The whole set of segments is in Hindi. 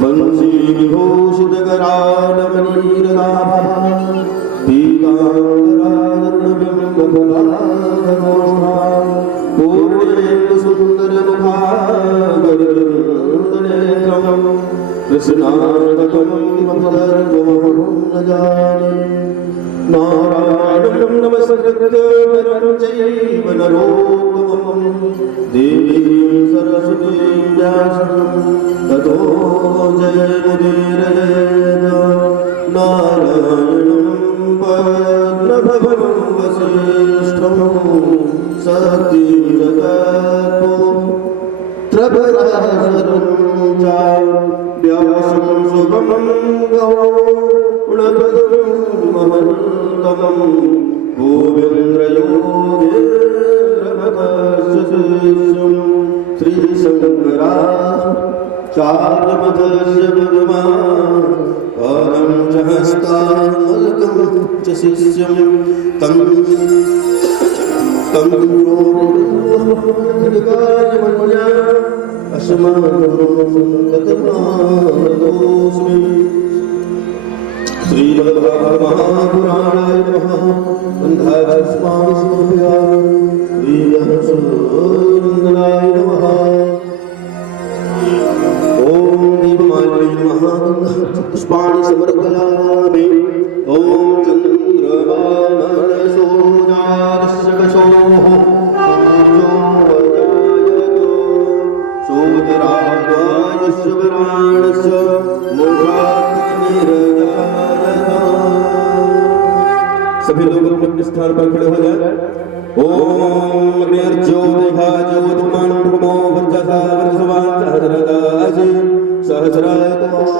बंसी विभूषित करा नारायणं नमस्कृत्य नरं चैव नरोत्तमं देवीं सरस्वतीं व्यासं ततो जयमुदीरयेत् नारायणं पद्मभवनं वसिष्ठं सतीं जगत्पुत्रपराशरं च व्यासं शुभं गौणपदं महन्तम् गोविन्द्रयोगेन्द्रमतस्य श्रीशङ्कराचार्यमतस्य विद्मा पादं च हस्तामलकं च शिष्यं तं योगायमन्या अस्माकं श्रीमद्भागवत महापुराणाय नमः। वन्दास्माकं समर्पयामि श्रीहंसनन्दनाय नमः। ॐ दीपमालिनी महापुष्पाणि समर्पयामि। ॐ चन्द्रमामनसो जातस्यकशोः सोदरागायस्य वराणस्य सभी लोग अपने स्थान पर खड़े हो जाएं। ओम अग्निर्ज्योतिर्भा ज्योतिर्मं भूमो वर्चसा वर्चस्वान् सहस्रदासि सहस्रायतमः।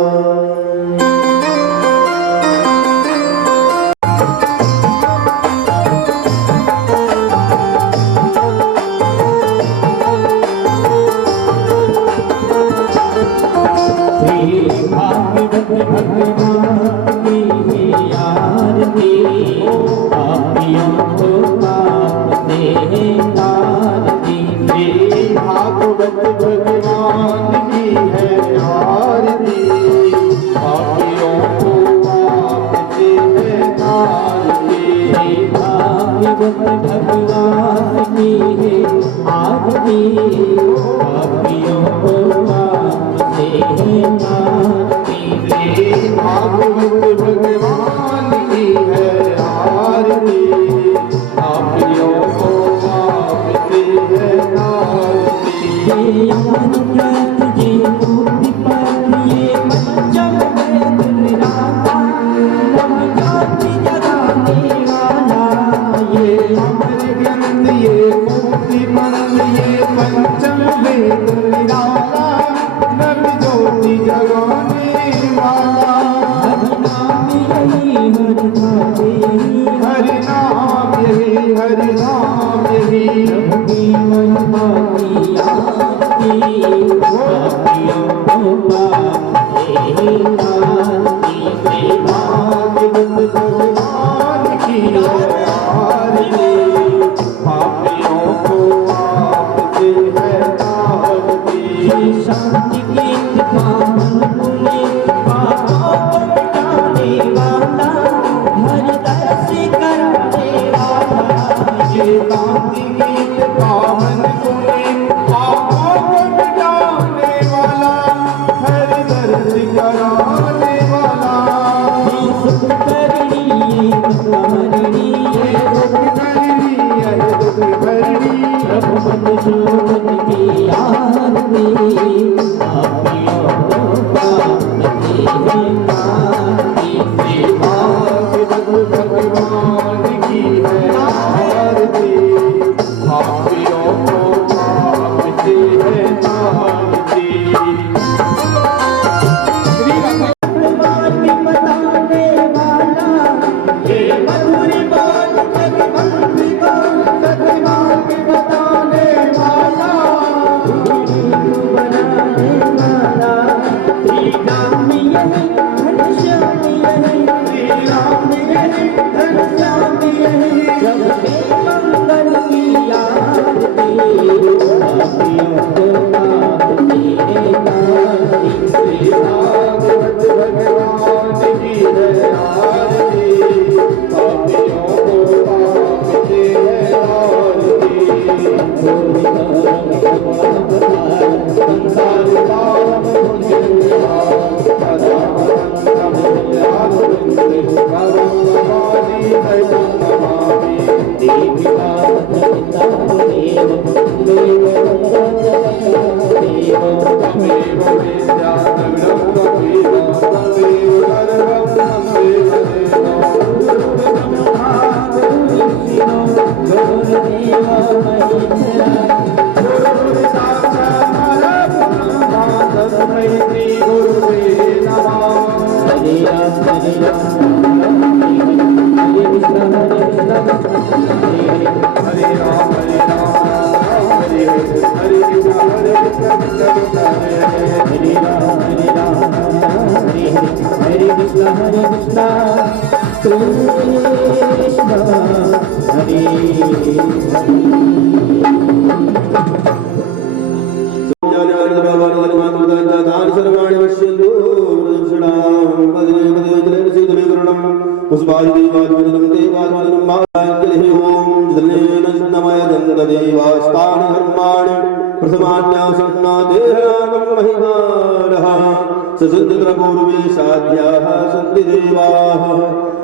जगाने वाला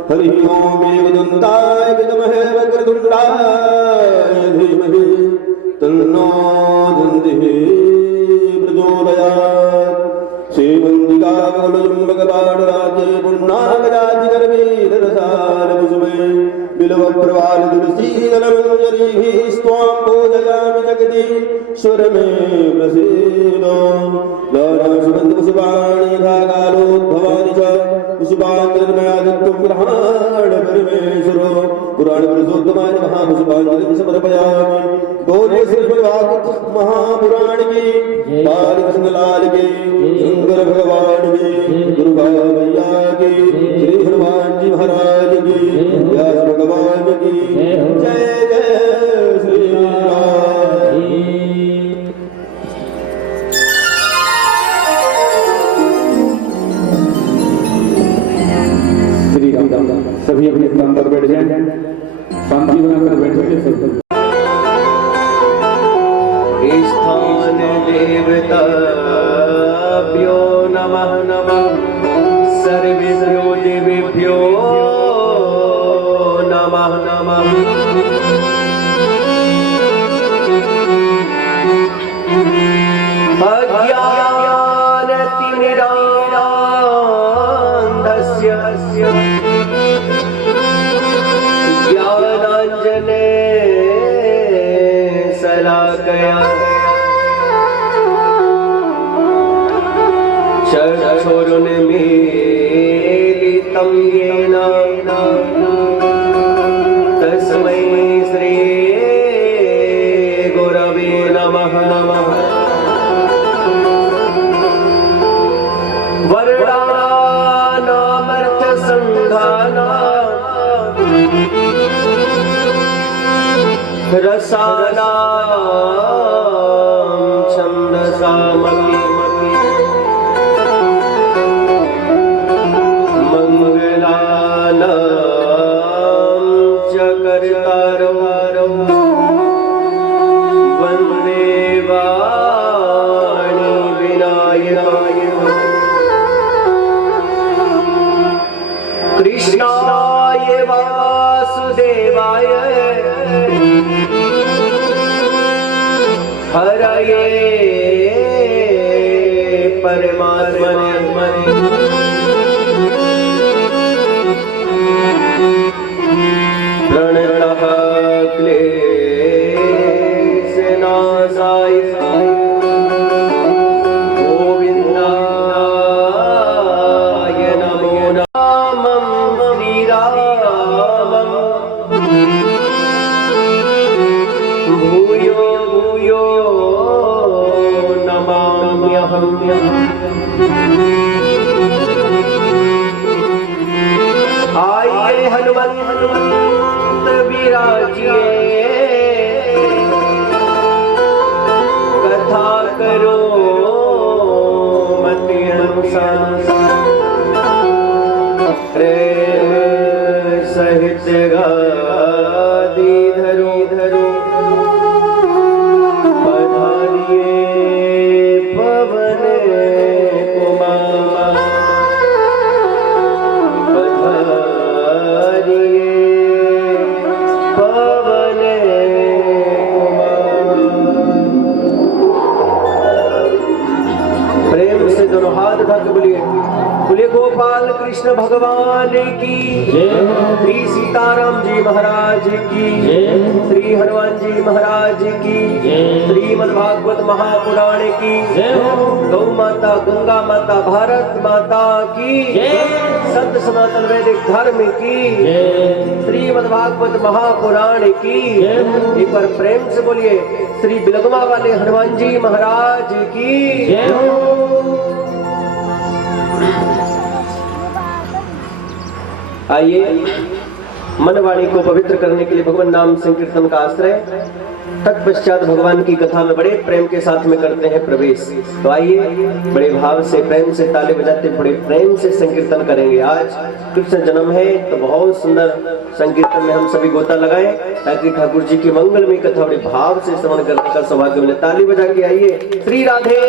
हरि ओम एकदंताय विद्महे वक्रतुंडाय धीमहि तन्नो दन्तिः प्रचोदयात् श्रीवन्दिकावलजुम्बकपाणराजे पुण्णागजातिगर्भीरसारकुसुमे बिल्वप्रवाल तुलसीदलमञ्जरीः स्वां पूजयामि जगदीश्वरमे प्रसीदो सुगन्धपुष्पाणि धागालोद्भवानि च पुष्पाञ्जलिर्मयादित्वं ग्रहाण परमेश्वरो पुराणपुरुषोत्तमाय महापुष्पाञ्जलिं समर्पयामि। बोले श्रीमद्भागवत महापुराण की, बालकृष्ण लाल की, शंकर भगवान की, दुर्गा मैया की, श्री हनुमान जी महाराज की, व्यास भगवान की जय जय श्री राम। श्री राम। सभी अपने स्थान पर बैठ जाएं, शांति बनाकर बैठेंगे सब। स्थान देवताभ्यो नमः नमः, सर्वेभ्यो देवेभ्यो नमः नमः। अज्ञानतिमिरान्धस्य ज्ञानाञ्जने शलाकया चक्षुरुन्मीलितं येन तस्मै श्री गुरवे नमः नमः। वर्णानामर्थसङ्घानां रसानां छन्दसामपि मंगलानां च कर्तारौ वन्दे वाणी विनायकाय। कृष्णाय वासुदेवाय हरये परमात्मने प्रणतः क्लेशनाशाय गोविन्दाय नमो नमः। श्रीरामं भूयो भूयो नमाम्यहम्। आइए हनुमंत विराजिए, कथा करो मति अनुसार, प्रेम सहित गादी धरो धरो पधारिए पवन कुमार। प्रेम से दोनों हाथ ढक बोलिए, बोलिए गोपाल कृष्ण कृष्ण भगवान की, श्री सीताराम जी महाराज की, श्री हनुमान जी महाराज की, श्रीमद् भागवत महापुराण की, गौ माता गंगा माता भारत माता की, संत सनातन वैदिक धर्म की, श्रीमद् भागवत महापुराण की। एक बार प्रेम से बोलिए श्री बिलगमा वाले हनुमान जी महाराज की। आइए मनवाणी को पवित्र करने के लिए भगवान नाम संकीर्तन का आश्रय, तत्पश्चात भगवान की कथा में बड़े प्रेम के साथ में करते हैं प्रवेश। तो आइए बड़े भाव से प्रेम से ताली बजाते बड़े प्रेम से संकीर्तन करेंगे। आज कृष्ण जन्म है तो बहुत सुंदर संकीर्तन में हम सभी गोता लगाएं ताकि ठाकुर जी की मंगलमयी कथा बड़े भाव से श्रवण करने का सौभाग्य मिले। ताली बजा के आइए। श्री राधे।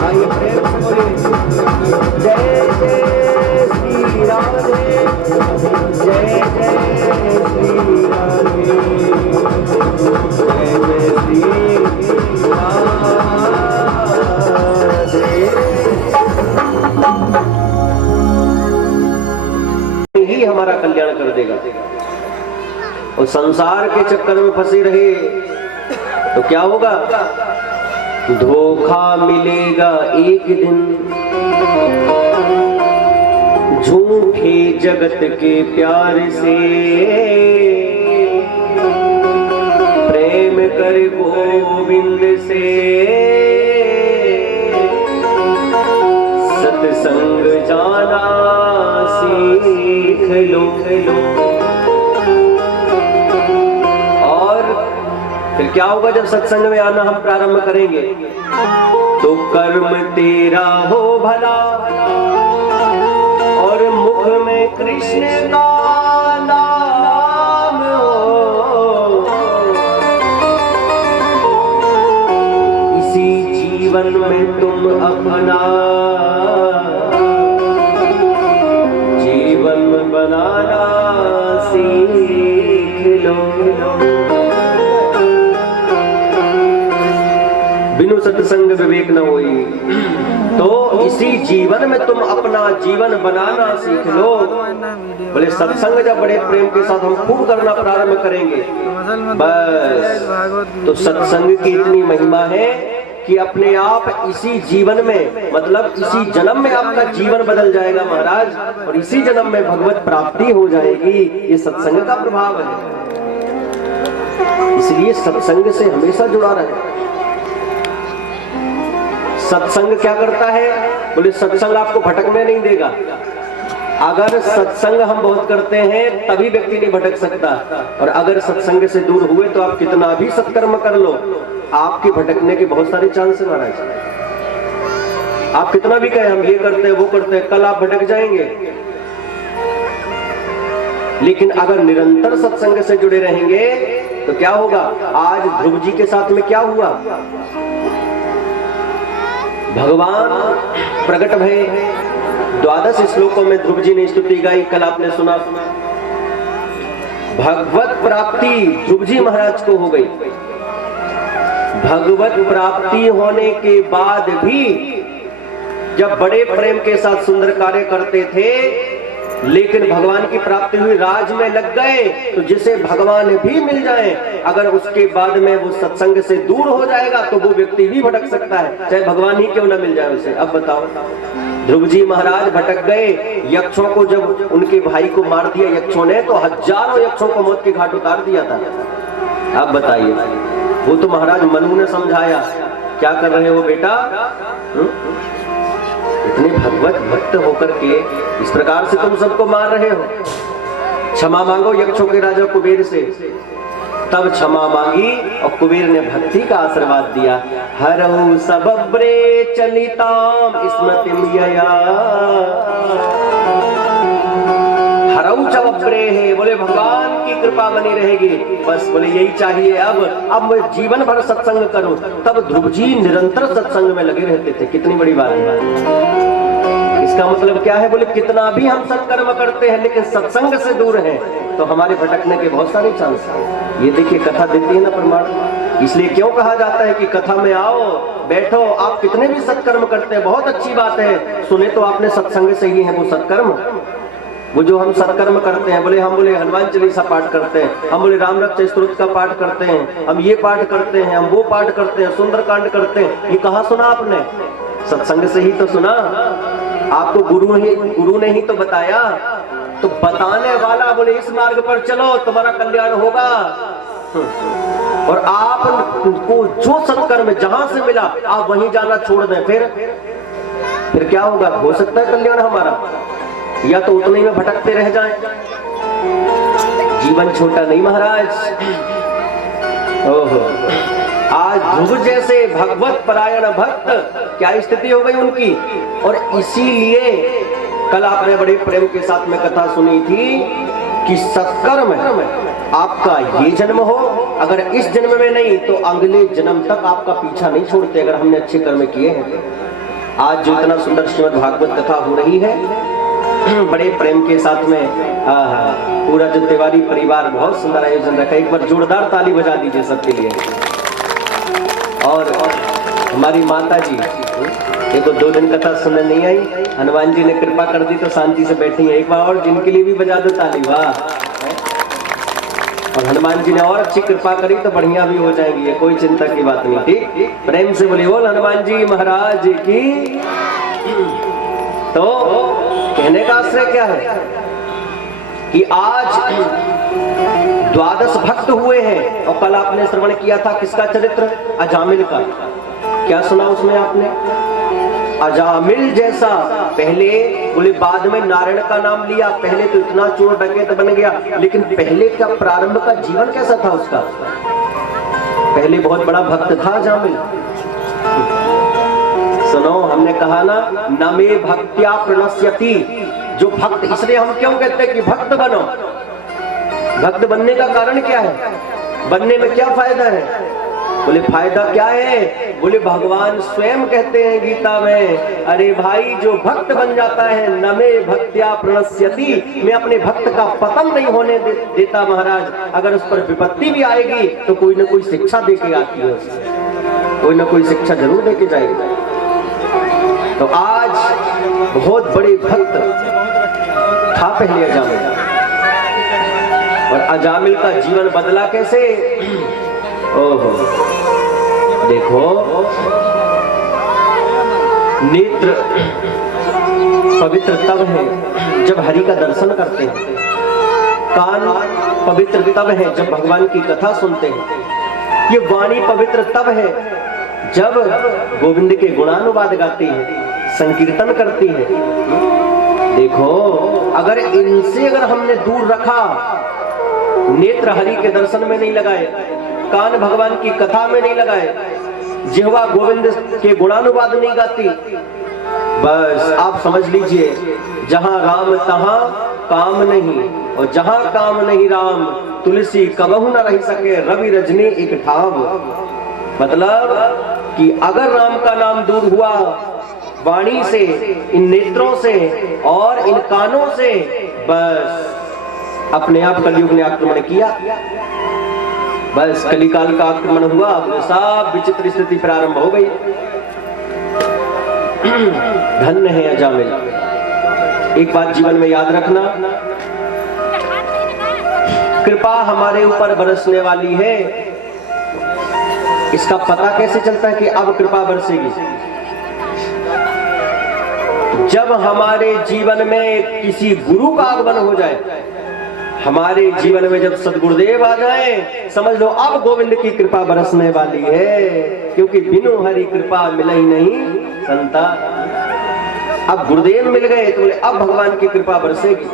आइए प्रेम से बोलिए जय जय श्री राधे, जय जय श्री राधे, जय जय श्री राधे। ही हमारा कल्याण कर देगा। और संसार के चक्कर में फंसे रहे तो क्या होगा? धोखा मिलेगा एक दिन, झूठे जगत के प्यार से, प्रेम कर गोविंद से, सत्संग जाना सीख लो। फिर क्या होगा? जब सत्संग में आना हम प्रारंभ करेंगे तो कर्म तेरा हो भला और मुख में कृष्ण का नाम हो। इसी जीवन में तुम अपना जीवन बनाना सीख लो। बिनु सत्संग विवेक न होई, तो इसी जीवन में तुम अपना जीवन बनाना सीख लो। बोले सत्संग जब बड़े प्रेम के साथ हम खूब करना प्रारंभ करेंगे बस, तो सत्संग की इतनी महिमा है कि अपने आप इसी जीवन में, मतलब इसी जन्म में आपका जीवन बदल जाएगा महाराज, और इसी जन्म में भगवत प्राप्ति हो जाएगी। ये सत्संग का प्रभाव है, इसलिए सत्संग से हमेशा जुड़ा रहे। सत्संग क्या करता है? बोले सत्संग आपको भटकने नहीं देगा। अगर सत्संग हम बहुत करते हैं तभी व्यक्ति नहीं भटक सकता, और अगर सत्संग से दूर हुए तो आप कितना भी सत्कर्म कर लो, आपके भटकने के बहुत सारे चांस है महाराज। आप कितना भी कहें हम ये करते हैं वो करते हैं, कल आप भटक जाएंगे। लेकिन अगर निरंतर सत्संग से जुड़े रहेंगे तो क्या होगा? आज ध्रुव जी के साथ में क्या हुआ? भगवान प्रकट भय, 12 श्लोकों में ध्रुव जी ने स्तुति गाई, कल आपने सुना। भगवत प्राप्ति ध्रुव जी महाराज को हो गई। भगवत प्राप्ति होने के बाद भी जब बड़े प्रेम के साथ सुंदर कार्य करते थे, लेकिन भगवान की प्राप्ति हुई, राज में लग गए, तो जिसे भगवान भी मिल जाए, अगर उसके बाद में वो सत्संग से दूर हो जाएगा तो वो व्यक्ति भी भटक सकता है, चाहे भगवान ही क्यों ना मिल जाए उसे। अब बताओ, ध्रुव जी महाराज भटक गए। यक्षों को जब उनके भाई को मार दिया यक्षों ने, तो हजारों यक्षों को मौत के घाट उतार दिया था। अब बताइए, वो तो महाराज मनु ने समझाया, क्या कर रहे हो बेटा? इतने भगवत भक्त होकर के इस प्रकार से तुम सबको मार रहे हो, क्षमा मांगो यक्षों के राजा कुबेर से। तब क्षमा मांगी और कुबेर ने भक्ति का आशीर्वाद दिया। हरहु सबब्रे चलिताम स्मृतिम यया, हरहु सबब्रे है, बोले भगवान की कृपा बनी रहेगी, बस बोले यही चाहिए। अब मैं जीवन भर सत्संग करूं। तब ध्रुव जी निरंतर सत्संग में लगे रहते थे। कितनी बड़ी बात है। इसका मतलब क्या है? बोले कितना भी हम सत्कर्म करते हैं लेकिन सत्संग से दूर हैं तो हमारे भटकने के बहुत सारे चांस हैं। ये देखिए कथा देती है ना प्रमाण। इसलिए क्यों कहा जाता है कि कथा में आओ, बैठो, आप कितने भी सत्कर्म करते हैं बहुत अच्छी बात है, सुने तो आपने सत्संग से ही है वो सत्कर्म। वो जो हम सत्कर्म करते हैं, बोले हम बोले हनुमान चालीसा पाठ करते हैं, हम बोले राम रक्षा स्तोत्र का पाठ करते हैं, हम ये पाठ करते हैं, हम वो पाठ करते हैं, सुंदरकांड करते हैं, ये कहाँ सुना आपने? सत्संग से ही तो सुना। आपको गुरु ने ही तो बताया। तो बताने वाला बोले इस मार्ग पर चलो तुम्हारा कल्याण होगा। और आपको जो सत्कर्म जहां से मिला आप वहीं जाना छोड़ दें, फिर क्या होगा? हो सकता है कल्याण हमारा, या तो उतने में भटकते रह जाएं। जीवन छोटा नहीं महाराज। ओहो, आज ध्रुव जैसे भगवत परायण भक्त क्या स्थिति हो गई उनकी। और इसीलिए कल आपने बड़े प्रेम के साथ में कथा सुनी थी कि सत्कर्म आपका ये जन्म हो, अगर इस जन्म में नहीं तो अगले जन्म तक आपका पीछा नहीं छोड़ते, अगर हमने अच्छे कर्म किए हैं। आज जो इतना सुंदर श्रीमद् भागवत कथा हो रही है, बड़े प्रेम के साथ में पूरा जो तिवारी परिवार बहुत सुंदर आयोजन रखा। एक बार जोरदार ताली बजा दीजिए सबके लिए। और हमारी माता जी देखो 2 दिन कथा सुनने नहीं आई, हनुमान जी ने कृपा कर दी तो शांति से बैठी है। एक बार और जिनके लिए भी बजा दो ताली, वाह। और हनुमान जी ने और अच्छी कृपा करी तो बढ़िया भी हो जाएंगी, ये कोई चिंता की बात नहीं। ठीक, प्रेम से बोलिए बोल हनुमान जी महाराज की। तो कहने का आश्रय क्या है कि आज 12 भक्त हुए हैं, और कल आपने श्रवण किया था किसका चरित्र, अजामिल का। क्या सुना उसमें आपने, अजामिल जैसा। पहले बोले बाद में नारायण का नाम लिया, पहले तो इतना चोर डकैत बन गया, लेकिन पहले का प्रारंभ का जीवन कैसा था उसका। पहले बहुत बड़ा भक्त था अजामिल। सुनो, हमने कहा ना नमे भक्त्या प्रणश्यति, जो भक्त, इसलिए हम क्यों कहते हैं कि भक्त बनो। भक्त बनने का कारण क्या है, बनने में क्या फायदा है। बोले फायदा क्या है, बोले भगवान स्वयं कहते हैं गीता में, अरे भाई जो भक्त बन जाता है नमे भक्त्या प्रणश्यति, मैं अपने भक्त का पतन नहीं होने देता महाराज। अगर उस पर विपत्ति भी आएगी तो कोई ना कोई शिक्षा देके आती है, कोई ना कोई शिक्षा जरूर देके जाएगी। तो आज बहुत बड़े भक्त था पहले अजामिल, और अजामिल का जीवन बदला कैसे। ओहो, देखो नेत्र पवित्र तब है जब हरि का दर्शन करते हैं, कान पवित्र तब है जब भगवान की कथा सुनते हैं, ये वाणी पवित्र तब है जब गोविंद के गुणानुवाद गाती है, संकीर्तन करती है। देखो अगर इनसे अगर हमने दूर रखा, नेत्र हरि के दर्शन में नहीं लगाए, कान भगवान की कथा में नहीं लगाए, जिह्वा गोविंद के गुणानुवाद नहीं गाती, बस आप समझ लीजिए जहां राम तहां काम नहीं, और जहां काम नहीं राम तुलसी कबहू न रह सके, रवि रजनी एक ठाव। मतलब कि अगर राम का नाम दूर हुआ वाणी से, इन नेत्रों से और इन कानों से, बस अपने आप कलयुग ने आक्रमण किया, बस कलिकाल का आक्रमण हुआ, सब विचित्र स्थिति प्रारंभ हो गई। धन्य है अजामिल। एक बात जीवन में याद रखना, कृपा हमारे ऊपर बरसने वाली है, इसका पता कैसे चलता है कि अब कृपा बरसेगी। जब हमारे जीवन में किसी गुरु का आगमन हो जाए, हमारे जीवन में जब सदगुरुदेव आ जाए, समझ लो अब गोविंद की कृपा बरसने वाली है, क्योंकि बिनु हरि कृपा मिले ही नहीं संता। अब गुरुदेव मिल गए तो बोले अब भगवान की कृपा बरसेगी,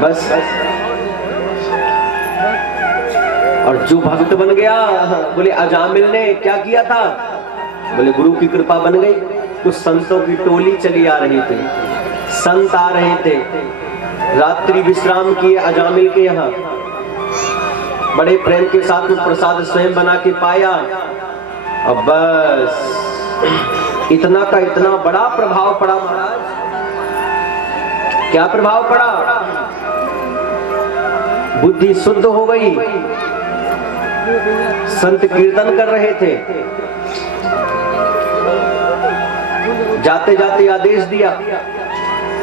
बस। और जो भक्त बन गया, बोले अजामिल ने क्या किया था, बोले गुरु की कृपा बन गई। कुछ संतों की टोली चली आ रही थी, संत आ रहे थे, रात्रि विश्राम किए अजामिल के यहाँ, बड़े प्रेम के साथ में प्रसाद स्वयं बना के पाया, अब बस इतना का इतना बड़ा प्रभाव पड़ा महाराज। क्या प्रभाव पड़ा, बुद्धि शुद्ध हो गई। संत कीर्तन कर रहे थे, जाते जाते आदेश दिया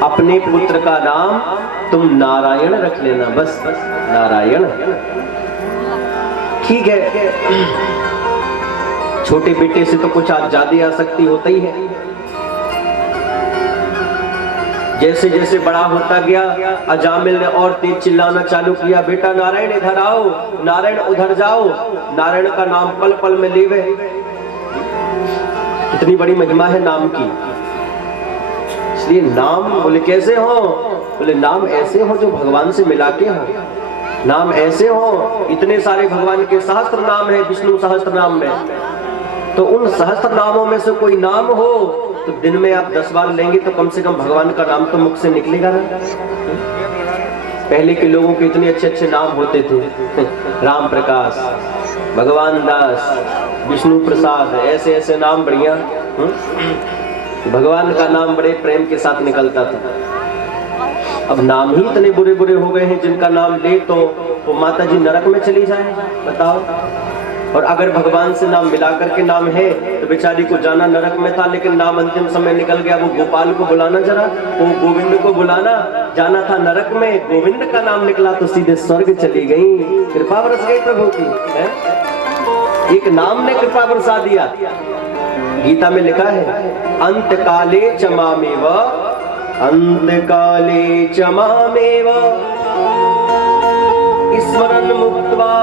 अपने पुत्र का नाम तुम नारायण रख लेना, बस नारायण। ठीक है, छोटे बेटे से तो कुछ ज्यादा आसक्ति होता ही है। जैसे जैसे बड़ा होता गया, अजामिल ने और तेज चिल्लाना चालू किया, बेटा नारायण इधर आओ, नारायण उधर जाओ, नारायण का नाम पल पल में लेवे। कितनी बड़ी महिमा है नाम की। इसलिए नाम बोले कैसे हो, बोले नाम ऐसे हो जो भगवान से मिला के हो, नाम ऐसे हो, इतने सारे भगवान के सहस्त्र नाम है विष्णु सहस्त्र नाम में, तो उन सहस्त्र नामों में से कोई नाम हो तो दिन में आप 10 बार लेंगे तो कम से कम भगवान का नाम तो मुख से निकलेगा ना। पहले के लोगों के इतने अच्छे अच्छे नाम होते थे, राम प्रकाश, भगवान दास, विष्णु प्रसाद, ऐसे ऐसे नाम बढ़िया। भगवान का नाम बड़े प्रेम के साथ निकलता था। अब नाम ही इतने बुरे बुरे हो गए हैं, जिनका नाम ले तो माता जी नरक में चली जाए, बताओ। और अगर भगवान से नाम मिला करके नाम है तो बेचारी को जाना नरक में था, लेकिन नाम अंतिम समय निकल गया। वो गोपाल को बुलाना, जरा वो गोविंद को बुलाना, जाना था नरक में, गोविंद का नाम निकला तो सीधे स्वर्ग चली गई। कृपा बरस गई प्रभु की, है? एक नाम ने कृपा बरसा दिया। गीता में लिखा है, अंत काले चमामेव, अंत काले चमामेव, स्मरन् मुक्त्वा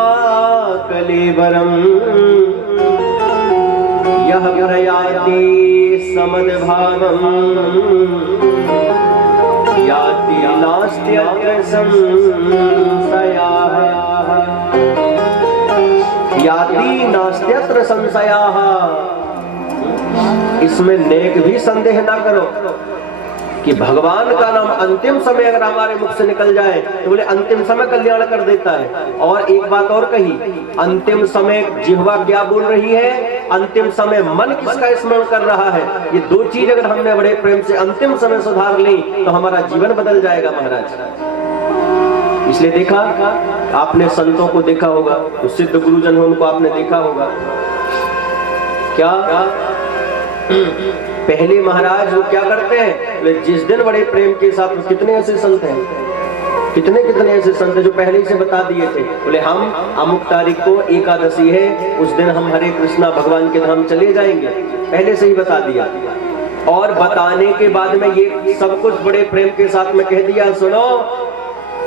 कलेवरम, यः प्रयाति समद्भावम्, याति नास्त्यत्र संशयाः, याति नास्त्यत्र संशयाः। इसमें नेक भी संदेह ना करो कि भगवान का नाम अंतिम समय अगर हमारे मुख से निकल जाए तो बोले अंतिम समय कल्याण कर देता है। और एक बात और कही, अंतिम समय जिह्वा क्या बोल रही है, अंतिम समय मन किसका स्मरण कर रहा है। ये दो चीज अगर हमने बड़े प्रेम से अंतिम समय सुधार ली तो हमारा जीवन बदल जाएगा महाराज। इसलिए देखा, आपने संतों को देखा होगा, तो सिद्ध गुरुजन उनको आपने देखा होगा क्या, पहले महाराज वो क्या करते हैं, जिस दिन बड़े प्रेम के साथ, कितने ऐसे संत हैं, कितने कितने ऐसे संत हैं जो पहले ही से बता दिए थे, बोले हम अमुक तारीख को एकादशी है, उस दिन हम हरे कृष्णा भगवान के धाम चले जाएंगे, पहले से ही बता दिया। और बताने के बाद में ये सब कुछ बड़े प्रेम के साथ में कह दिया, सुनो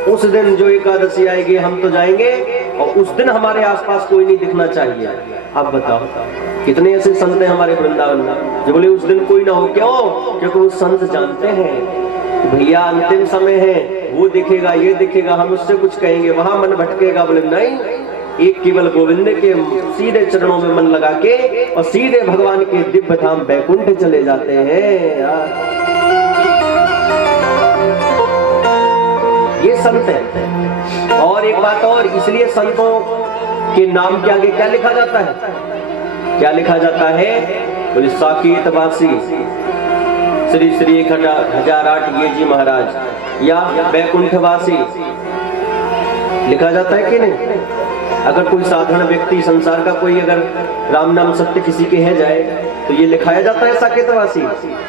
उस दिन जो एकादशी आएगी हम तो जाएंगे, और उस दिन हमारे आसपास कोई नहीं दिखना चाहिए। अब बताओ कितने ऐसे संत हैं हमारे वृंदावन में जो बोले उस दिन कोई ना हो। क्यों? क्योंकि वो संत जानते हैं भैया अंतिम समय है, वो दिखेगा ये दिखेगा, हम उससे कुछ कहेंगे वहां मन भटकेगा। बोले नहीं, एक केवल गोविंद के सीधे चरणों में मन लगा के और सीधे भगवान के दिव्य धाम बैकुंठ चले जाते हैं यार। ये संत है। और एक बात और, इसलिए संतों के नाम के आगे क्या लिखा जाता है, क्या लिखा जाता है, बोले साकेतवासी श्री श्री 1008 ये जी महाराज, या बैकुंठवासी लिखा जाता है कि नहीं। अगर कोई साधारण व्यक्ति संसार का कोई अगर राम नाम सत्य किसी के है जाए तो ये लिखाया जाता है साकेतवासी।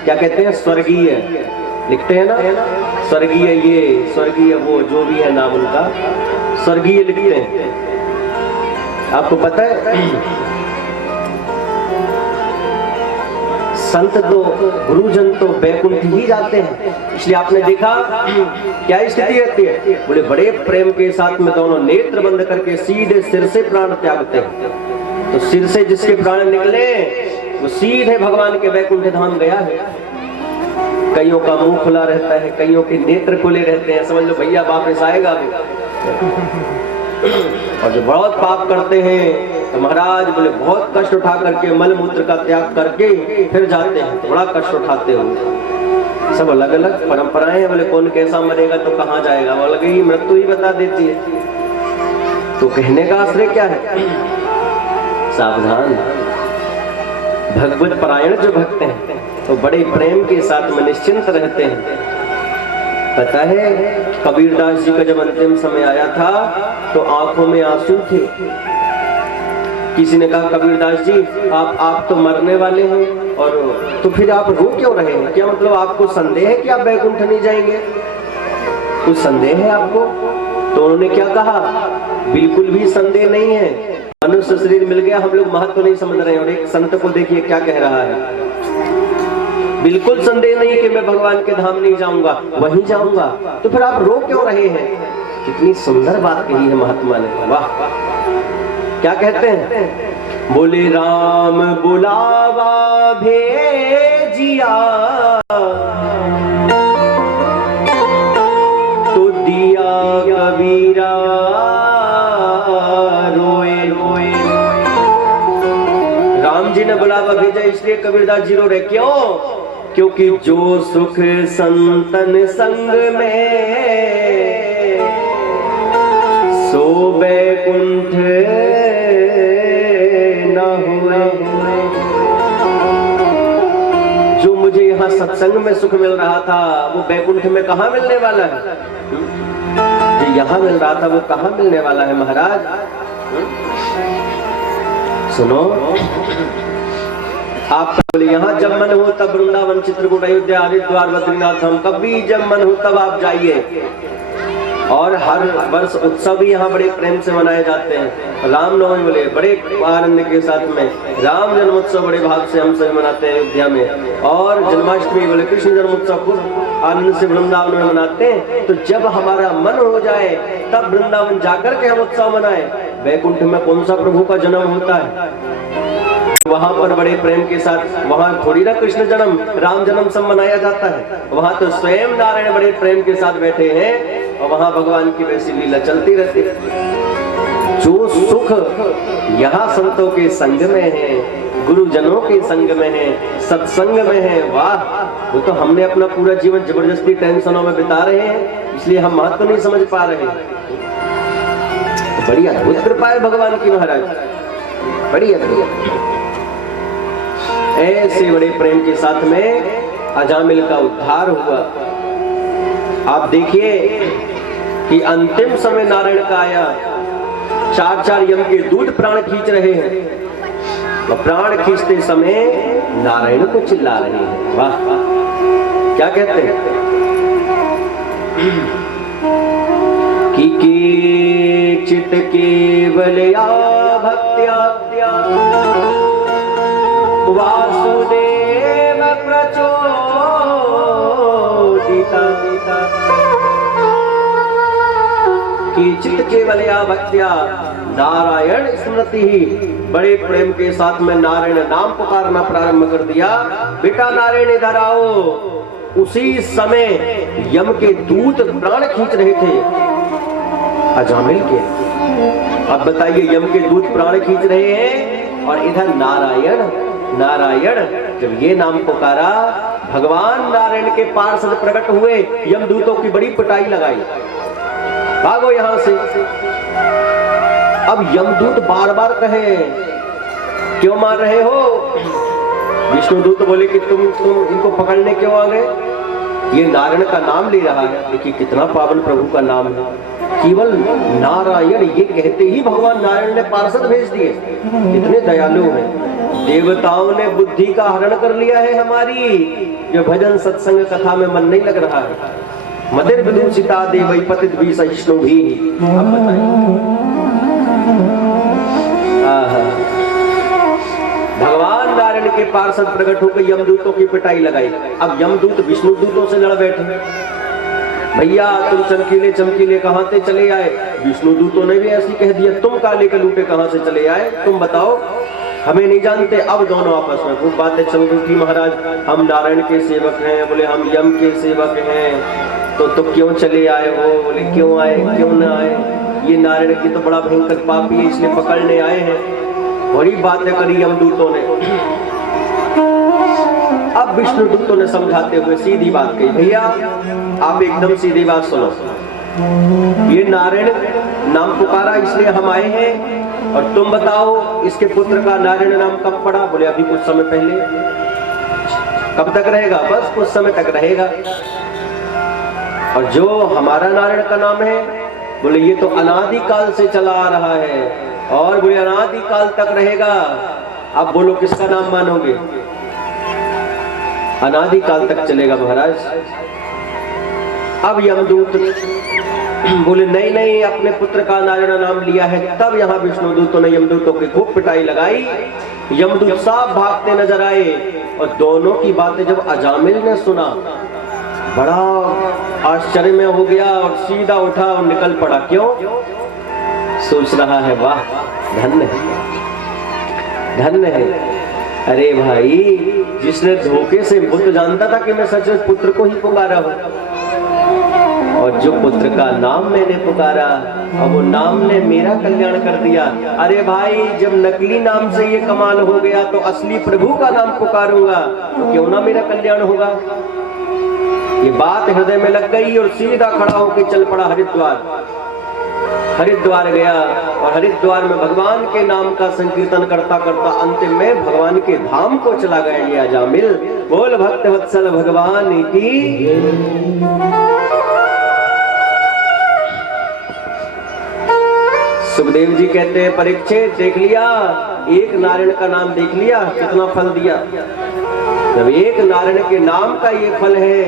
क्या कहते हैं, स्वर्गीय लिखते हैं ना, स्वर्गीय ये स्वर्गीय वो जो भी है नाम उनका स्वर्गीय लिखते हैं। आपको पता है संत तो गुरुजन तो बैकुंठ ही जाते हैं। इसलिए आपने देखा क्या स्थिति रहती है, बोले बड़े प्रेम के साथ में दोनों नेत्र बंद करके सीधे सिर से प्राण त्यागते हैं। तो सिर से जिसके प्राण निकले वो सीधे भगवान के बैकुंठ धाम गया है। कईयों का मुंह खुला रहता है, कईयों के नेत्र खुले रहते हैं, समझ लो भैया वापस आएगा भी। और जो बहुत पाप करते हैं तो महाराज बोले बहुत कष्ट उठा करके मल मूत्र का त्याग करके फिर जाते हैं, बड़ा कष्ट उठाते हो। सब अलग अलग परंपराएं हैं, बोले कौन कैसा मरेगा तो कहाँ जाएगा, वो अलग ही मृत्यु ही बता देती है। तो कहने का आश्रय क्या है, सावधान। भगवत परायण जो भक्त हैं तो बड़े प्रेम के साथ में निश्चिंत रहते हैं। पता है कबीरदास जी का जब अंतिम समय आया था तो आंखों में आंसू थे। किसी ने कहा कबीरदास जी आप तो मरने वाले हैं और तो फिर आप रो क्यों रहे हैं, क्या मतलब आपको संदेह है कि आप बैकुंठ नहीं जाएंगे, कुछ संदेह है आपको? तो उन्होंने क्या कहा, बिल्कुल भी संदेह नहीं है, मनुष्य शरीर मिल गया, हम लोग महत्व नहीं समझ रहे हैं। और एक संत को देखिए क्या कह रहा है, बिल्कुल संदेह नहीं कि मैं भगवान के धाम नहीं जाऊंगा, वहीं जाऊंगा। तो फिर आप रो क्यों रहे हैं? कितनी सुंदर बात कही है महात्मा ने, वाह। क्या कहते हैं, बोले राम बुलावा भेजिया तो दिया कबीरा रोए रोए। राम जी ने बुलावा भेजा इसलिए कबीरदास जी रो रहे, क्यों? क्योंकि जो सुख संतन संग में बैकुंठ न हुए, जो मुझे यहाँ सत्संग में सुख मिल रहा था वो बैकुंठ में कहाँ मिलने वाला है? जो यहाँ मिल रहा था वो कहाँ मिलने वाला है महाराज? सुनो, आप बोले यहाँ जब मन हो तब वृंदावन, चित्रकूट, अयोध्या, हरिद्वार, बद्रीनाथ, हम कभी जब मन हो तब आप जाइए। और हर वर्ष उत्सव भी यहाँ बड़े प्रेम से मनाए जाते हैं। रामनवमी बोले बड़े आनंद के साथ में, राम जन्मोत्सव बड़े भाव से हम सभी मनाते हैं अयोध्या में, और जन्माष्टमी बोले कृष्ण जन्मोत्सव खूब आनंद से वृंदावन में मनाते हैं। तो जब हमारा मन हो जाए तब वृंदावन जाकर के हम उत्सव मनाए। वैकुंठ में कौन सा प्रभु का जन्म होता है? वहां पर बड़े प्रेम के साथ, वहां थोड़ी ना कृष्ण जन्म, राम जन्म सब मनाया जाता है। वहां तो स्वयं नारायण बड़े प्रेम के साथ बैठे हैं और वहां भगवान की वैसी लीला चलती रहती है। जो सुख यहाँ संतों के संग में है, गुरुजनों के संग में है, सत्संग में है, वाह, वो तो हमने अपना पूरा जीवन जबरदस्ती टेंशनों में बिता रहे हैं, इसलिए हम महत्व नहीं समझ पा रहे। बड़ी अद्भुत कृपा है भगवान की महाराज, बड़ी अद्भुत। ऐसे बड़े प्रेम के साथ में अजामिल का उद्धार हुआ। आप देखिए कि अंतिम समय नारायण का आया, 4 यम के दूत प्राण खींच रहे हैं, और प्राण खींचते समय नारायण को चिल्ला रहे हैं। वाह, क्या कहते हैं कि चित केवलया भक्त्या वासुदेव प्रचोदिता, चित केवलया भक्त्या नारायण स्मृति ही, बड़े प्रेम के साथ में नारायण नाम पुकारना प्रारंभ कर दिया। बेटा नारायण इधर आओ। उसी समय यम के दूत प्राण खींच रहे थे अजामिल के। अब बताइए, यम के दूत प्राण खींच रहे हैं और इधर नारायण जब ये नाम पुकारा, भगवान नारायण के पार्षद प्रकट हुए, यमदूतों की बड़ी पिटाई लगाई, भागो यहां से। अब यमदूत बार बार कहे, क्यों मार रहे हो? विष्णुदूत बोले कि तुम इनको पकड़ने क्यों आ गए? ये नारायण का नाम ले रहा है। देखिए कितना पावन प्रभु का नाम है, केवल नारायण ये कहते ही भगवान नारायण ने पार्षद भेज दिए। इतने दयालु हैं। देवताओं ने बुद्धि का हरण कर लिया है हमारी, जो भजन सत्संग कथा में मन नहीं लग रहा है। मदिर विदूषिता देवै पतित भी सहिष्णु भी। अब बताइए, भगवान नारायण के पार्षद प्रकट होकर यमदूतों की पिटाई लगाई। अब यमदूत विष्णुदूतों से लड़ बैठे, भैया तुम चमकीले कहां से चले आए? विष्णुदूतों ने भी ऐसी कह दिया, तुम काले कलूटे कहां से चले आए, तुम बताओ, हमें नहीं जानते। अब दोनों आपस में खूब बातें चल रही थी। महाराज हम नारायण के सेवक हैं, बोले हम यम के सेवक हैं, तो क्यों चले आए हो? बोले क्यों आए, क्यों ना आए, ये नारायण की तो बड़ा भयंकर पापी है, इसलिए पकड़ने आए हैं। बड़ी बातें करी यमदूतों ने। अब विष्णुदूतों ने समझाते हुए सीधी बात कही, भैया आप एकदम सीधी बात सुनो, ये नारायण नाम पुकारा इसलिए हम आए हैं, और तुम बताओ इसके पुत्र का नारायण नाम कब पड़ा? बोले अभी कुछ समय पहले। कब तक रहेगा? बस कुछ समय तक रहेगा। और जो हमारा नारायण का नाम है, बोले ये तो अनादि काल से चला आ रहा है, और बोले अनादि काल तक रहेगा। अब बोलो किसका नाम मानोगे? अनादि काल तक चलेगा महाराज। अब यमदूत बोले नहीं, अपने पुत्र का नारायण नाम लिया है। तब यहाँ विष्णुदूतों ने यमदूतों की खूब पिटाई लगाई। यमदूत साफ भागते नजर आए, और दोनों की बातें जब अजामिल ने सुना, बड़ा आश्चर्य में हो गया और सीधा उठा और निकल पड़ा। क्यों? सोच रहा है, वाह धन्य है। अरे भाई, जिसने धोखे से बुद्ध जानता था कि मैं सच में पुत्र को ही पुकारा हूं, और जो पुत्र का नाम मैंने पुकारा और वो नाम ने मेरा कल्याण कर दिया। अरे भाई, जब नकली नाम से ये कमाल हो गया तो असली प्रभु का नाम पुकारूंगा तो क्यों ना मेरा कल्याण होगा। ये बात हृदय में लग गई और सीधा खड़ा होकर चल पड़ा हरिद्वार। हरिद्वार गया और हरिद्वार में भगवान के नाम का संकीर्तन करता करता अंतिम में भगवान के धाम को चला गया ये अजामिल। बोल भक्त वत्सल भगवान की। सुखदेव जी कहते हैं परीक्षित देख लिया, एक नारायण का नाम देख लिया कितना फल दिया। जब एक नारायण के नाम का ये फल है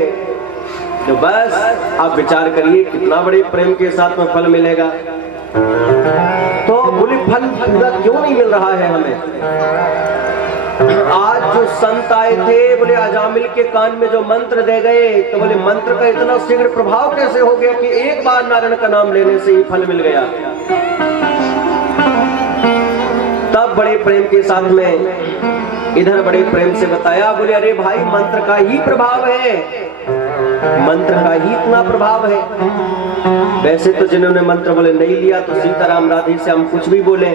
तो बस आप विचार करिए कितना बड़े प्रेम के साथ में फल मिलेगा। तो बोले फल पूरा क्यों नहीं मिल रहा है हमें? आज जो संत आए थे बोले अजामिल के कान में जो मंत्र दे गए, तो बोले मंत्र का इतना शीघ्र प्रभाव कैसे हो गया कि एक बार नारायण का नाम लेने से ही फल मिल गया। तब बड़े प्रेम के साथ में इधर बड़े प्रेम से बताया, बोले अरे भाई मंत्र का ही प्रभाव है, मंत्र का ही इतना प्रभाव है। वैसे तो जिन्होंने मंत्र बोले नहीं लिया तो सीताराम राधे से हम कुछ भी बोले,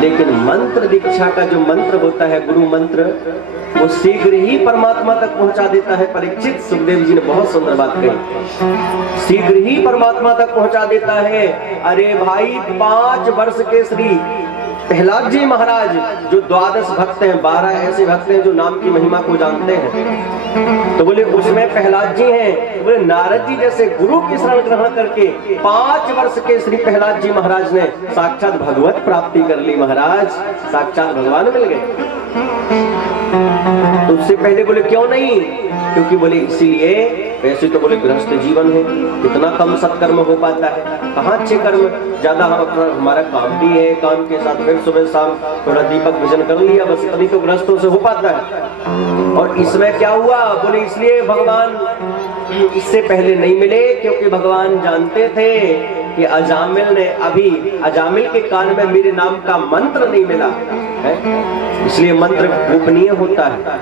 लेकिन मंत्र दीक्षा का जो मंत्र होता है गुरु मंत्र, वो शीघ्र ही परमात्मा तक पहुंचा देता है। परीक्षित सुखदेव जी ने बहुत सुंदर बात कही, शीघ्र ही परमात्मा तक पहुंचा देता है। अरे भाई 5 वर्ष के श्री प्रहलाद जी महाराज जो 12 भक्त हैं, 12 ऐसे भक्त हैं जो नाम की महिमा को जानते हैं, तो बोले उसमें प्रहलाद जी हैं। तो बोले नारद जी जैसे गुरु की शरण ग्रहण करके 5 वर्ष के श्री प्रहलाद जी महाराज ने साक्षात भगवत प्राप्ति कर ली। महाराज साक्षात भगवान मिल गए। तो उससे पहले बोले क्यों नहीं? क्योंकि बोले इसीलिए, वैसे तो बोले गृहस्थ जीवन है, कितना कम सत्कर्म हो पाता है, कहाँ अच्छे कर्म ज्यादा। हम अपना हमारा काम भी है, काम के साथ फिर सुबह शाम थोड़ा दीपक भजन कर लिया, बस इतनी तो गृहस्थों से हो पाता है। और इसमें क्या हुआ? बोले इसलिए भगवान इससे पहले नहीं मिले, क्योंकि भगवान जानते थे कि अजामिल ने अजामिल के कान में मेरे नाम का मंत्र नहीं मिला है, इसलिए मंत्र गोपनीय होता है,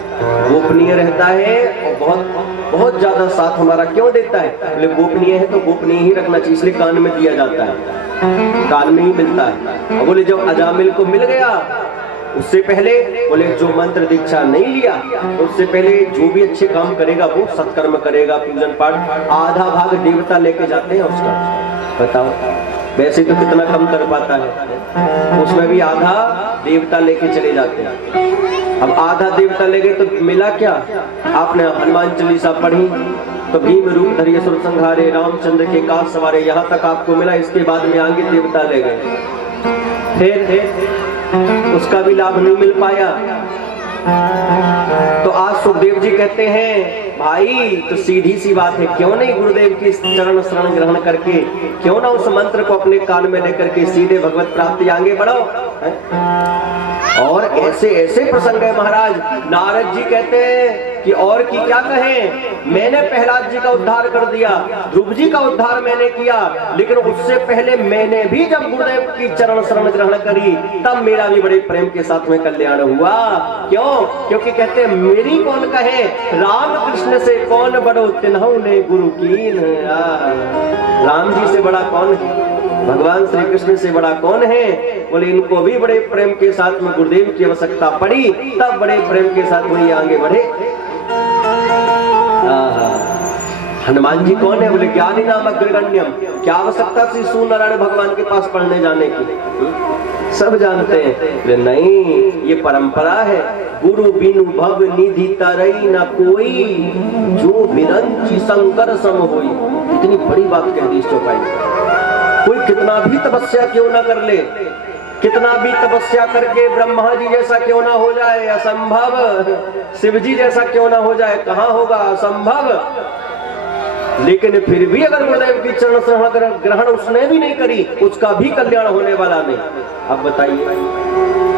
गोपनीय रहता है। और बहुत ज्यादा साथ हमारा क्यों देता है? बोले गोपनीय है तो गोपनीय ही रखना चाहिए, इसलिए कान में दिया जाता है, कान में ही मिलता है। और बोले जब अजामिल को मिल गया, उससे पहले बोले जो मंत्र दीक्षा नहीं लिया, तो उससे पहले जो भी अच्छे काम करेगा वो सत्कर्म करेगा, पूजन पाठ, आधा भाग देवता लेके जाते हैं उसका। बताओ वैसे तो कितना कम कर पाता है, उसमें भी आधा देवता लेके चले जाते हैं। अब आधा देवता ले गए तो मिला क्या? आपने हनुमान चालीसा पढ़ी तो भीम रूप धरिये सुर संहारे, रामचंद्र के काज सवारे, यहाँ तक आपको मिला। इसके बाद में आगे देवता ले गए, फिर उसका भी लाभ नहीं मिल पाया। तो आज सुखदेव जी कहते हैं भाई तो सीधी सी बात है, क्यों नहीं गुरुदेव की चरण शरण ग्रहण करके, क्यों ना उस मंत्र को अपने कान में लेकर के सीधे भगवत प्राप्ति आगे बढ़ो। और ऐसे ऐसे प्रसंग है महाराज। नारद जी कहते हैं कि और की क्या कहें, मैंने प्रहलाद जी का उद्धार कर दिया, ध्रुव जी का उद्धार मैंने किया, लेकिन उससे पहले मैंने भी जब गुरुदेव की चरण शरण ग्रहण करी तब मेरा भी बड़े प्रेम के साथ में कल्याण हुआ। क्यों? क्योंकि कहते हैं मेरी कौन कहे, राम कृष्ण से कौन बड़ो तिन्हु ने गुरु कीन। राम जी से बड़ा कौन है, भगवान श्री कृष्ण से बड़ा कौन है? बोले इनको भी बड़े प्रेम के साथ में गुरुदेव की आवश्यकता पड़ी, तब बड़े प्रेम के साथ में ये आगे बढ़े। हनुमान जी कौन है? बोले ज्ञानी नाम अग्रगण्यम। क्या आवश्यकता थी सूर्यनारायण भगवान के पास पढ़ने जाने की? सब जानते हैं। बोले नहीं, ये परंपरा है, गुरु बिनु भव निधि तरई न कोई, जो बिरंची शंकर सम होई। इतनी बड़ी बात कह दी इस चौपाई। कोई कितना भी तपस्या क्यों ना कर ले, कितना भी तपस्या करके ब्रह्मा जी जैसा क्यों ना हो जाए, असंभव। शिव जी जैसा क्यों ना हो जाए, कहाँ होगा, असंभव। लेकिन फिर भी अगर गुरुदेव की चरण शरण ग्रहण उसने भी नहीं करी, उसका भी कल्याण होने वाला नहीं। अब बताइए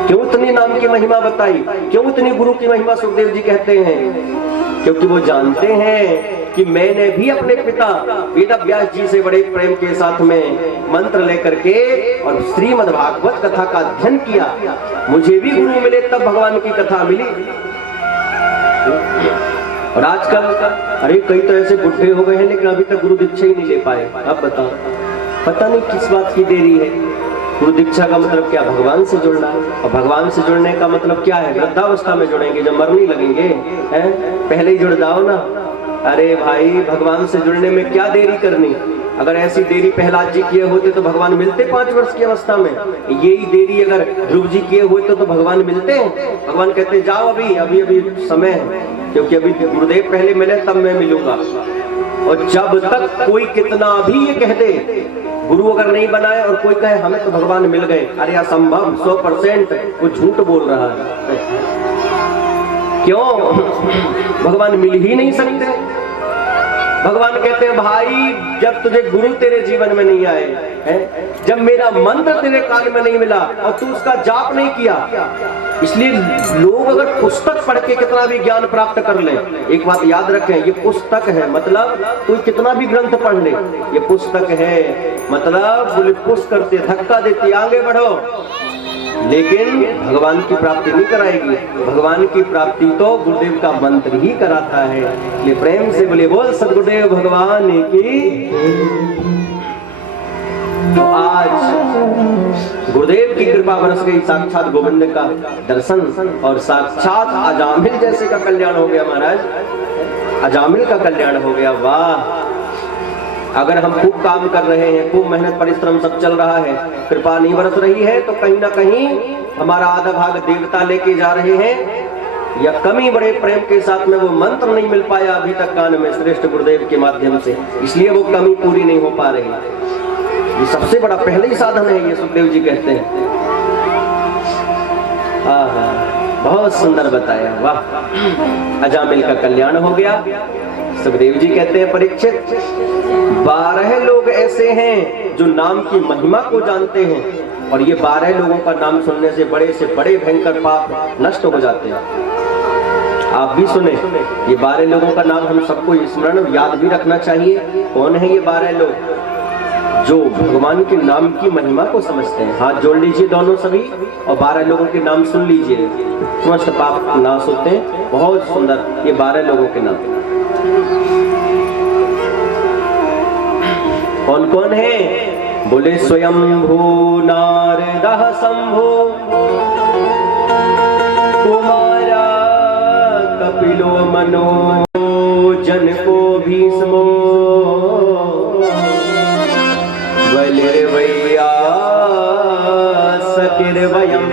क्यों इतनी नाम की महिमा बताई, क्यों इतनी गुरु की महिमा सुखदेव जी कहते हैं? क्योंकि वो जानते हैं कि मैंने भी अपने पिता वेद व्यास जी से बड़े प्रेम के साथ में मंत्र लेकर के और श्रीमद् भागवत कथा का अध्ययन किया, मुझे भी गुरु मिले तब भगवान की कथा मिली। और आजकल अरे कई तो ऐसे बुढ़े हो गए हैं लेकिन अभी तक गुरु दीक्षा ही नहीं ले पाए। अब बताओ, पता नहीं किस बात की देरी है। गुरु दीक्षा का मतलब क्या? भगवान से जुड़ना। और भगवान से जुड़ने का मतलब क्या है? वृद्धावस्था में जुड़ेंगे, जब मरने लगेंगे हैं? पहले ही जुड़ जाओ ना। अरे भाई भगवान से जुड़ने में क्या देरी करनी अगर ऐसी देरी प्रहलाद जी किए होते तो भगवान मिलते 5 वर्ष की अवस्था में। यही देरी अगर ध्रुव जी किए होते तो भगवान मिलते हैं। भगवान कहते जाओ अभी अभी अभी समय है, क्योंकि अभी गुरुदेव पहले मिले तब मैं मिलूंगा। और जब तक कोई कितना भी ये कह दे, गुरु अगर नहीं बनाए और कोई कहे हमें तो भगवान मिल गए, अरे असंभव, 100% वो झूठ बोल रहा है। क्यों? भगवान मिल ही नहीं सकते। भगवान कहते हैं भाई जब तुझे गुरु तेरे जीवन में नहीं आए हैं, जब मेरा मंत्र तेरे कान में नहीं मिला और तू उसका जाप नहीं किया, इसलिए लोग अगर पुस्तक पढ़ के कितना भी ज्ञान प्राप्त कर ले, एक बात याद रखें, ये पुस्तक है, मतलब कोई कितना भी ग्रंथ पढ़ ले, ये पुस्तक है, मतलब बोले पुश करते धक्का देती आगे बढ़ो, लेकिन भगवान की प्राप्ति नहीं कराएगी। भगवान की प्राप्ति तो गुरुदेव का मंत्र ही कराता है। ये प्रेम से बोले बोल सद्गुरुदेव भगवान की। तो आज गुरुदेव की कृपा बरस गई, साक्षात गोविंद का दर्शन और साक्षात अजामिल जैसे का कल्याण हो गया महाराज, अजामिल का कल्याण हो गया। वाह! अगर हम खूब काम कर रहे हैं, खूब मेहनत परिश्रम सब चल रहा है, कृपा नहीं बरस रही है, तो कहीं ना कहीं हमारा आधा भाग देवता लेके जा रहे हैं, या कमी बड़े प्रेम के साथ में वो मंत्र नहीं मिल पाया अभी तक कान में श्रेष्ठ गुरुदेव के माध्यम से, इसलिए वो कमी पूरी नहीं हो पा रही। ये सबसे बड़ा पहले ही साधन है, ये सुखदेव जी कहते हैं। बहुत सुंदर बताया, वाह! अजामिल का कल्याण हो गया। सुखदेव जी कहते हैं परीक्षित, 12 लोग ऐसे हैं जो नाम की महिमा को जानते हैं, और ये 12 लोगों का नाम सुनने से बड़े भयंकर पाप नष्ट हो जाते हैं। आप भी सुने, ये 12 लोगों का नाम हम सबको स्मरण याद भी रखना चाहिए। कौन है ये 12 लोग? जो भगवान के नाम की महिमा को समझते हैं। हाथ जोड़ लीजिए दोनों सभी, और 12 लोगों के नाम सुन लीजिए, समस्त पाप नाश होते हैं। बहुत सुंदर ये 12 लोगों के नाम। कौन कौन है? बोले स्वयंभू नारदः शंभो कुमारा कपिलो मनो जनको भीष्मो बलिर्वैया सकिर्वयम्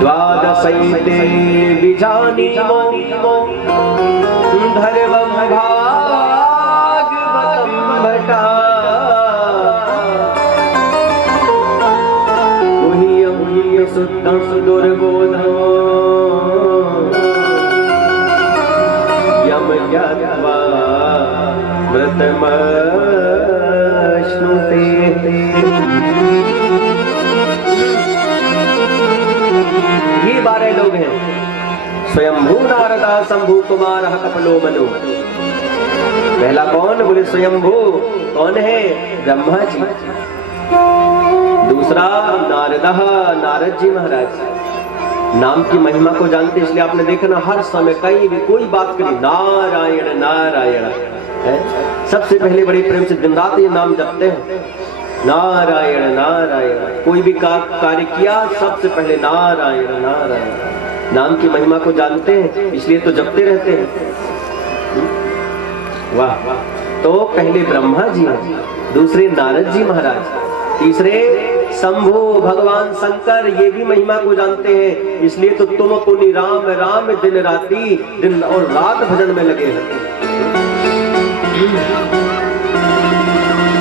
द्वादशैते विजानीमो धर्मं भागवतं भटा मुह्यं शुद्धं सुदुर्बोधं यम ज्ञात्वा मृतमश्नुते। ये 12 लोग हैं, स्वयंभू नारदा शंभु कुमार कपिलो मनु। पहला कौन? बोले स्वयंभू। कौन है? ब्रह्मा जी। दूसरा नारदा, नारद जी महाराज, नाम की महिमा को जानते, इसलिए आपने देखा ना हर समय कहीं भी कोई बात करी नारायण नारायण है, सबसे पहले बड़े प्रेम से दिन रात ये नाम जपते हैं, नारायण नारायण। कोई भी कार्य किया सबसे पहले नारायण नारायण। नाम की महिमा को जानते हैं, इसलिए तो जपते रहते हैं। वाह! तो पहले ब्रह्मा जी, दूसरे नारद जी महाराज, तीसरे शंभु भगवान शंकर, ये भी महिमा को जानते हैं, इसलिए तो तुम पुनि राम राम दिन राती, दिन और रात भजन में लगे हैं।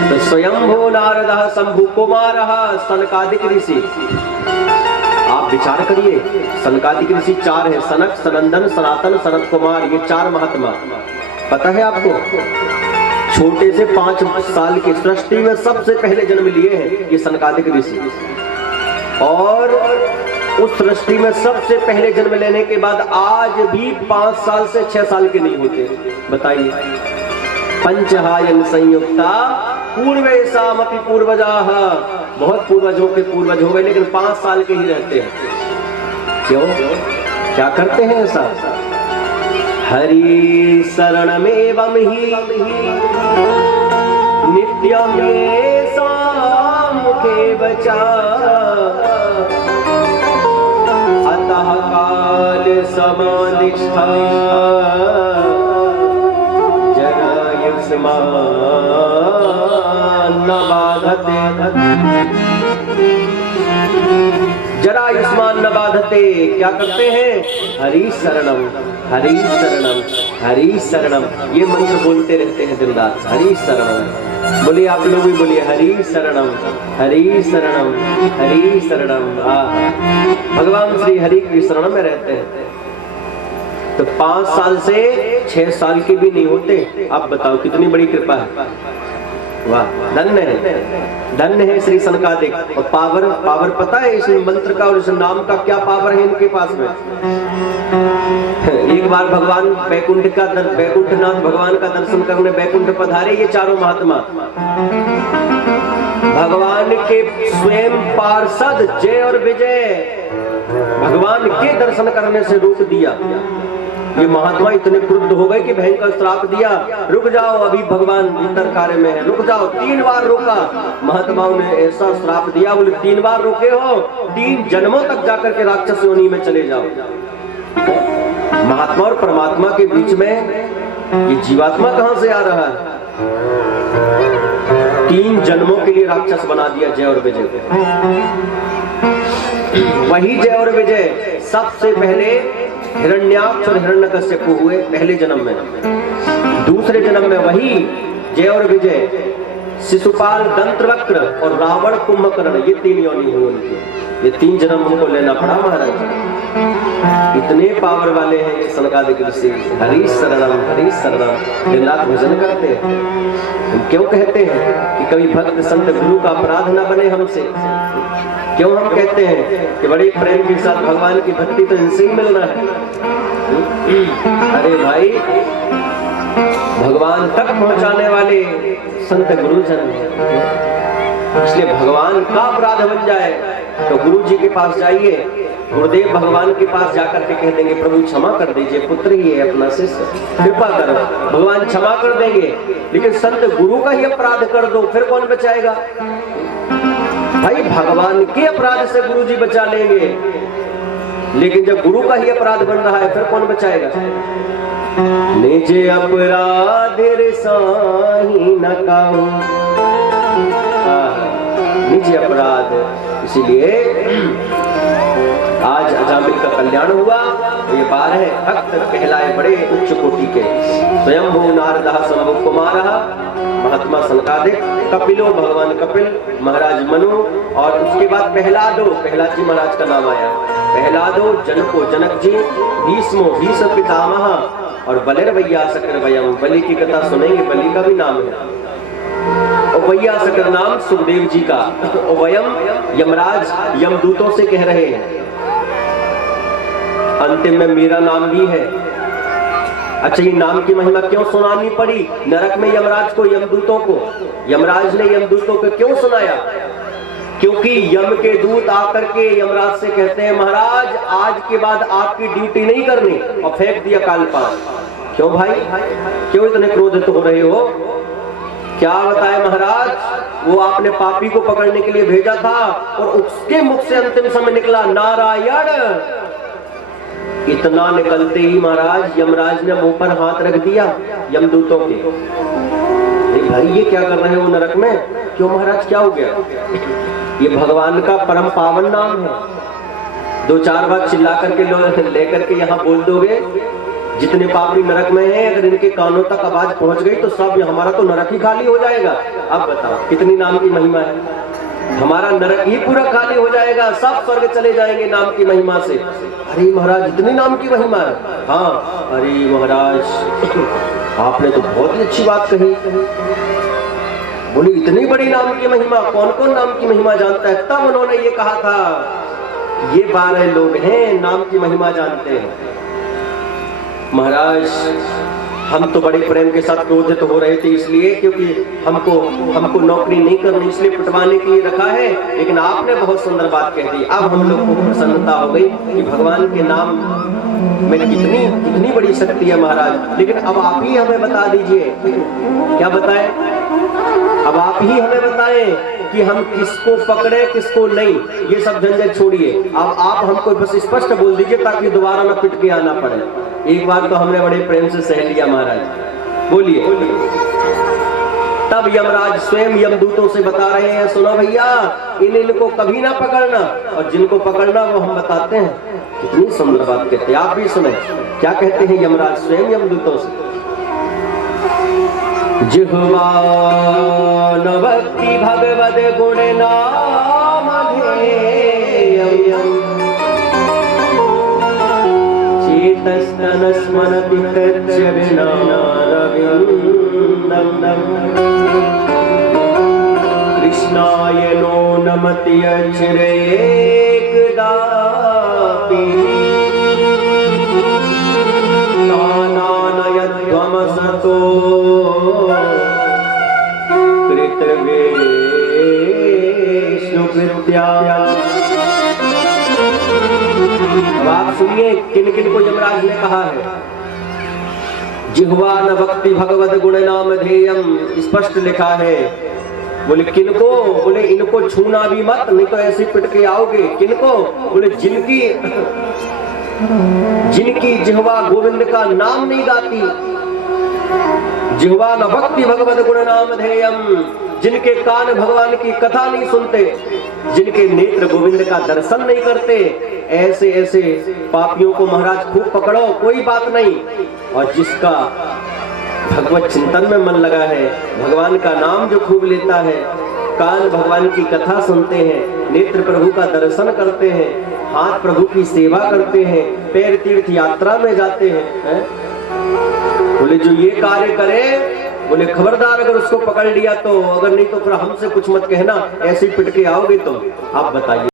तो स्वयंभू नारदः शंभु कुमारः सनकादिक ऋषि। आप विचार करिए, सनकादिक ऋषि 4 है, सनक, सनंदन, सनातन, सनत कुमार, ये 4 महात्मा। पता है आपको? छोटे से 5 साल की सृष्टि में सबसे पहले जन्म लिए हैं ये सनकादिक ऋषि, और उस सृष्टि में सबसे पहले जन्म लेने के बाद आज भी 5 साल से 6 साल के नहीं होते। बताइए, पंचहायन संयुक्ता पूर्वेशामपि पूर्वजाः, बहुत पूर्वजों के पूर्वज हो गए, लेकिन 5 साल के ही रहते हैं। क्यों? क्या करते हैं ऐसा? हरि शरणमेवं हि नित्यमेषां मुखे वचा, अतः काल समानिष्ठा जरा जरायुष्मान न बाधते, जरायुष्मान न बाधते। क्या करते हैं? हरि शरणम हरि शरणम हरि शरणम, ये मंत्र बोलते रहते हैं दिन रात। हरि शरणम बोलिए, आप लोग भी बोलिए, हरि शरणम हरि शरणम हरि शरणम। भगवान श्री हरि की शरण में रहते हैं तो 5 साल से 6 साल के भी नहीं होते। आप बताओ कितनी बड़ी कृपा है। वाह, धन्य है, धन्य है श्री सनकादिक। और पावर पता है इस मंत्र का और इस नाम का क्या पावर है इनके पास में। एक बार भगवान बैकुंठनाथ भगवान का दर्शन करने बैकुंठ पधारे ये चारों महात्मा। भगवान के स्वयं पार्षद जय और विजय भगवान के दर्शन करने से रोक दिया। ये महात्मा इतने क्रुद्ध हो गए कि भयंकर श्राप दिया, रुक जाओ अभी भगवान भीतर कार्य में है, रुक जाओ। 3 बार रोका महात्माओं ने, ऐसा श्राप दिया, बोले 3 बार रोके हो, 3 जन्मों तक जाकर के राक्षस योनि में चले जाओ। महात्मा और परमात्मा के बीच में ये जीवात्मा कहां से आ रहा है? 3 जन्मों के लिए राक्षस बना दिया जय और विजय को। वही जय और विजय सबसे पहले हिरण्याक्ष और हिरण्यकश्यपु हुए पहले जन्म में। दूसरे जन्म में वही जय और विजय शिशुपाल, दंत्रवक्र और रावण, कुंभकर्ण, ये 3 योनि हुए उनके। ये 3 जन्म उनको लेना पड़ा महाराज। इतने पावर वाले हैं ये सनकादिक ऋषि। हरि शरणम दिन रात भजन करते हैं। हम क्यों कहते हैं कि कभी भक्त संत गुरु का अपराध न बने हमसे? क्यों हम कहते हैं कि बड़े प्रेम के साथ भगवान की भक्ति तो इनसे ही मिलना है? अरे भाई, भगवान तक पहुंचाने वाले संत गुरुजन हैं। इसलिए भगवान का अपराध बन जाए तो गुरु जी के पास जाइए, गुरुदेव भगवान के पास जाकर के कह देंगे प्रभु क्षमा कर दीजिए, पुत्र ही है अपना शिष्य, कृपा करो। भगवान क्षमा कर देंगे। लेकिन संत गुरु का ही अपराध कर दो, फिर कौन बचाएगा भाई? भगवान के अपराध से गुरु जी बचा लेंगे, लेकिन जब गुरु का ही अपराध बन रहा है फिर कौन बचाएगा? निजे अपराध साही न काहू, निजे अपराध। इसीलिए आज अजामिल का कल्याण हुआ। तो ये 12 भक्त कहलाए बड़े उच्च कोटि के। स्वयं भू नारदः शंभु कुमारः, महात्मा सनकादिक, कपिलो भगवान कपिल, महाराज मनु, और उसके बाद प्रहलाद जी महाराज का नाम आया। प्रहलादो जनको जनक जी, भीष्मो भीष्म पितामह, और बलिर्वैया शकर वयम, बलि की कथा सुनेंगे, बलि का भी नाम है। और वैया शकर नाम सुखदेव जी का। और वयम यमराज यमदूतों से कह रहे हैं। अंतिम में मेरा नाम भी है। अच्छा, ये नाम की महिमा क्यों सुनानी पड़ी नरक में यमराज को, यमदूतों को? यमराज ने यमदूतों को क्यों सुनाया? क्योंकि यम के दूत आकर के यमराज से कहते हैं महाराज आज के बाद आपकी ड्यूटी नहीं करनी, और फेंक दिया कालपाश। क्यों भाई, क्यों इतने क्रोधित हो रहे हो? क्या बताए महाराज, वो आपने पापी को पकड़ने के लिए भेजा था और उसके मुख से अंतिम समय निकला नारायण। इतना निकलते ही महाराज यमराज ने मुंह पर हाथ रख दिया यमदूतों के। भाई ये क्या कर रहे हो नरक में? क्यों महाराज, क्या हो गया? ये भगवान का परम पावन नाम है। 2-4 बार चिल्ला करके लेकर के यहाँ बोल दोगे, जितने पापी नरक में हैं, अगर इनके कानों तक आवाज पहुंच गई तो सब हमारा तो नरक ही खाली हो जाएगा। अब बताओ कितनी नाम की महिमा है। हमारा नरक ही पूरा खाली हो जाएगा, सब स्वर्ग चले जाएंगे नाम की महिमा से। अरे महाराज इतनी नाम की महिमा है? हाँ, अरे महाराज आपने तो बहुत ही अच्छी बात कही। बोली इतनी बड़ी नाम की महिमा, कौन कौन नाम की महिमा जानता है? तब उन्होंने ये कहा था, ये 12 लोग हैं नाम की महिमा जानते हैं। महाराज हम तो बड़े प्रेम के साथ क्रोधित हो रहे थे, इसलिए क्योंकि हमको नौकरी नहीं करनी, इसलिए पिटवाने के लिए रखा है। लेकिन आपने बहुत सुंदर बात कह दी। अब हम लोग को प्रसन्नता हो गई कि भगवान के नाम में कितनी बड़ी शक्ति है महाराज। लेकिन अब आप ही हमें बता दीजिए, क्या बताएं? अब आप ही हमें बताएं कि हम किसको पकड़े किसको नहीं। ये सब झंझट छोड़िए, अब आप हमको बस स्पष्ट बोल दीजिए ताकि दोबारा न पिट के आना पड़े। एक बार तो हमने बड़े प्रेम से सह लिया महाराज। बोलिए। तब यमराज स्वयं यमदूतों से बता रहे हैं, सुनो भैया, इनको कभी ना पकड़ना, और जिनको पकड़ना वो हम बताते हैं। कितनी सुंदर बात कहते हैं, आप भी सुने क्या कहते हैं यमराज स्वयं यमदूतों से। जिह्वा न भक्ति भगवद गुण नाम ध्येयम् चेतस्तन स्मरति तच्च विना रविन्दम् कृष्णाय नो नमति अचिरेकदापि तानानयध्वमसतो कृतवेष्णुकृत्या। अब आप सुनिए किन किन को यमराज ने कहा है। जिह्वा न भक्ति भगवद गुण नाम ध्येयम्, स्पष्ट लिखा है। बोले किनको? बोले इनको छूना भी मत, नहीं तो ऐसे पिट के आओगे। किनको? बोले जिनकी जिह्वा गोविंद का नाम नहीं गाती। जिह्वा न भक्ति भगवद गुण नाम ध्येयम्, जिनके कान भगवान की कथा नहीं सुनते, जिनके नेत्र गोविंद का दर्शन नहीं करते, ऐसे ऐसे पापियों को महाराज खूब पकड़ो, कोई बात नहीं। और जिसका भगवत चिंतन में मन लगा है, भगवान का नाम जो खूब लेता है, कान भगवान की कथा सुनते हैं, नेत्र प्रभु का दर्शन करते हैं, हाथ प्रभु की सेवा करते हैं, पैर तीर्थ यात्रा में जाते हैं, बोले जो ये कार्य करे, बोले खबरदार अगर उसको पकड़ लिया तो, अगर नहीं तो फिर हमसे कुछ मत कहना, ऐसे पिट के आओगे तो। आप बताइए